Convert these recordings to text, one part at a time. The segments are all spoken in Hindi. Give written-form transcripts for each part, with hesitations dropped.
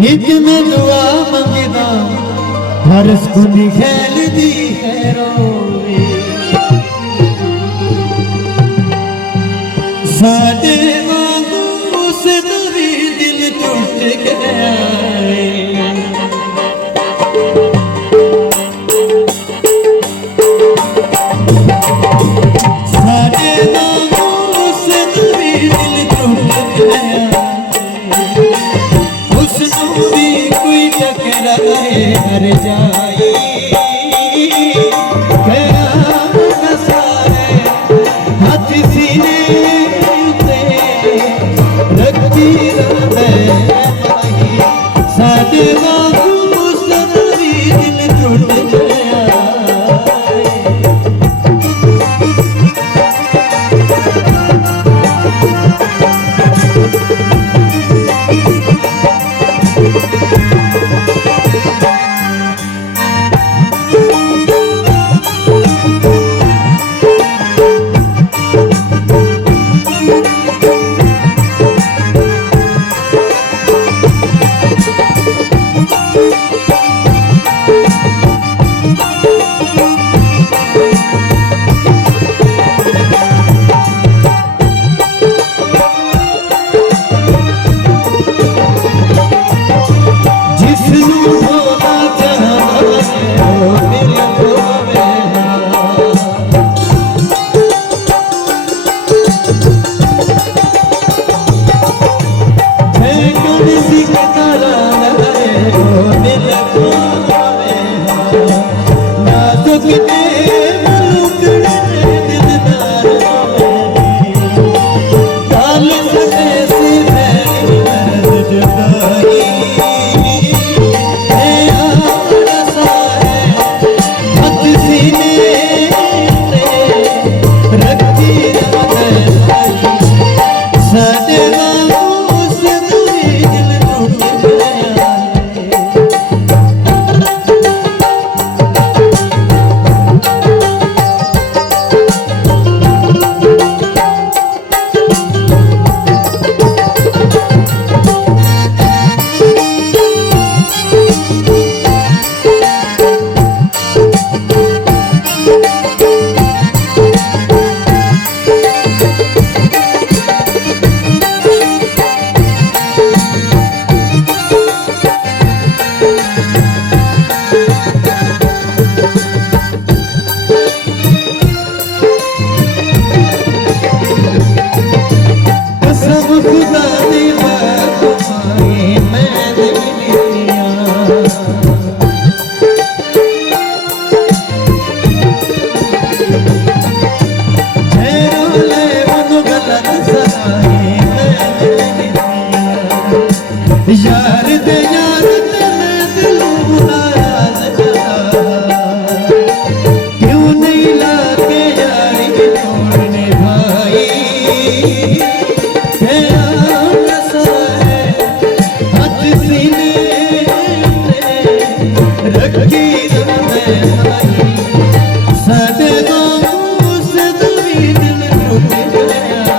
नित में दुआ मंगदा हर स्कूली खेल दी खैरोवे साडे वांगू उस भी दिल टूट गया साडे वांगू उस भी दिल टूट गया भी कोई टकराए हर जाए गया नसाए हाथ सीने पे रखती रहे सादे बाबू सदरी दिल टूट गया यार दे यार तेरे दिल नाराज क्यों नहीं लाके यारी तोड़ने भाई तेरा नशा है हाथ सीने रखी रहे भाई सादे गाँव से दूरी दिल टूट गया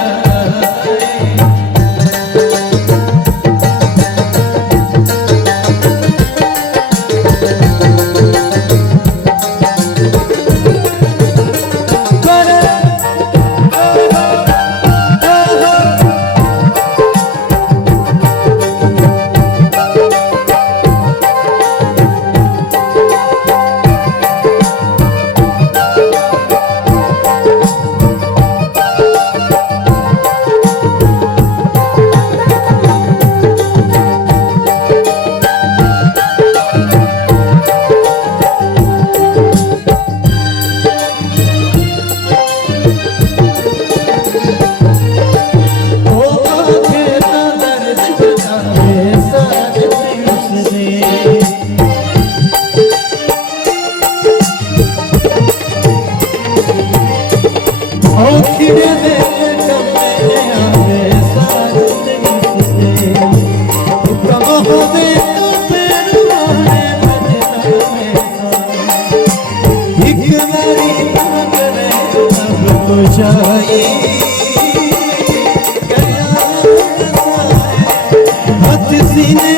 सीने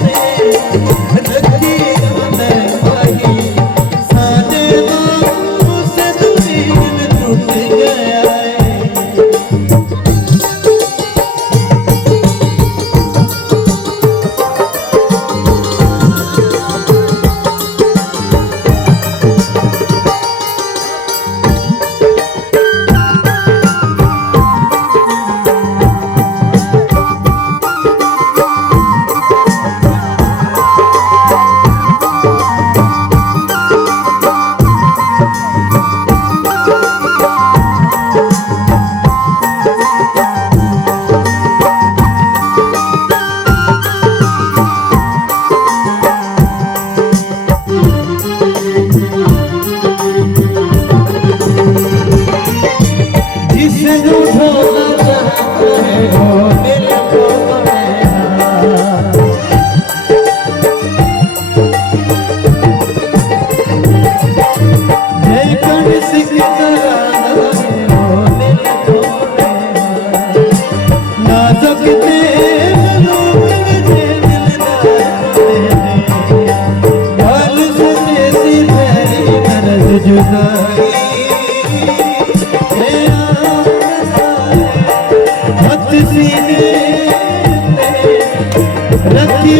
पे रखी है वही साने बाहों से दिल टूट गया है। सीने पे रखी